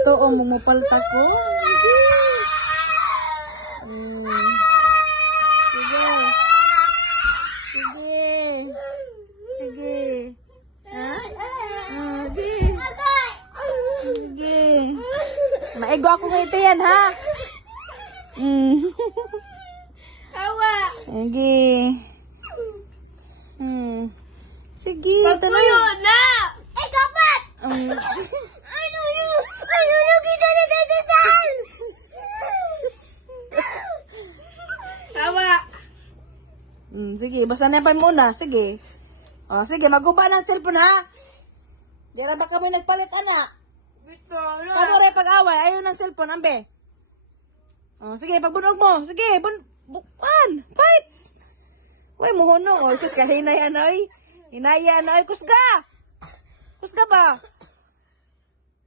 Gusto o mumupalta ko. Sige. Sige. Sige. Ha? Sige. Sige. Maigo ako ngiti yan, ha? Tawa. Sige. Sige. Pagpuyo na. Eh, kapat. Ano kita na tatatal? Tawa. Sige, basta napan muna. Sige. Oh, sige, maguba ng cellphone, ha? Dira ba kami nagpalit, anak? Kamu rin pag-away, ayaw ng cellphone, ambe. Oh, sige, pagbunog mo. Sige, bukan. Fight. Uy, muhuno. Oh, sus, kahinayan, oy. Hinayan, oy. Kusga. Kusga ba?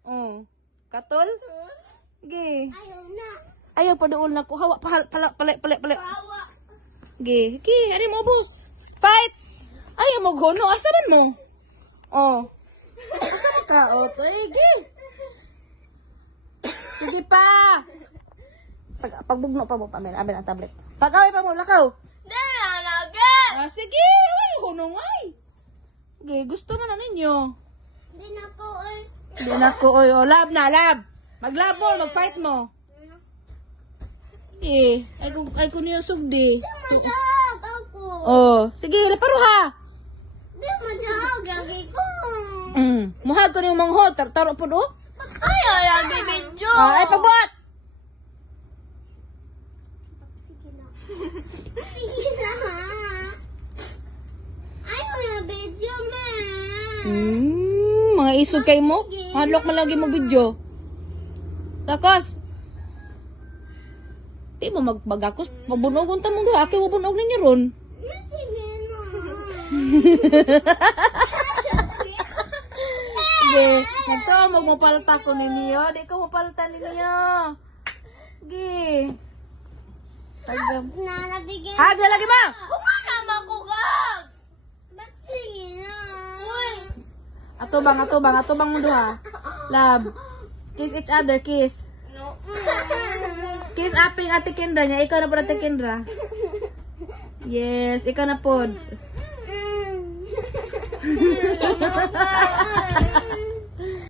Oh. Katol? Sige. Ayaw na. Ayaw pa doon na ko. Hawa, pala. Tawa. Sige. Sige, ano mo, boss? Fight. Ayaw mo, gono. Asaman mo? Oh. Asaman ka? Oh, sige. Sige pa. Pagbugno pa mo pa, men. Abin ang tablet. Pag-away pa mo, lakaw. Nalagay. Sige. Ay, hunong ay. Sige, gusto na ninyo. Hindi na ko eh. Hindi na ko, oy. Oh, lab na, lab. Maglab mo, mag-fight mo. Eh, ay ko niyo sugdi. Majag ako. Oh, sige, laparo ha. Hindi majag. Lagi ko. Muhag ko niyo manghot, taro po do. Ayaw lagi video. Ay, pagbuhat. Sige na. Sige na ha. Ayaw na video man. Mga isog kay mo. Hadlok man lagi mo video. Takos. Di mo magbagakos. Mabunog unta mo do. Aki mabunog ninyo ron. Sige na. Sige. Nagto, magmapalta ko ninyo. Di ko mapalta ninyo. Sige. Tagam. Nalabigyan. Haga lagi ba? Kumanama ko gag. Ba't sige na? Uy. Atubang mo do ha. Love. Kiss each other, kiss. No. Kiss aping ate Kendra niya. Ikaw na po ate Kendra. Yes, ikaw na po.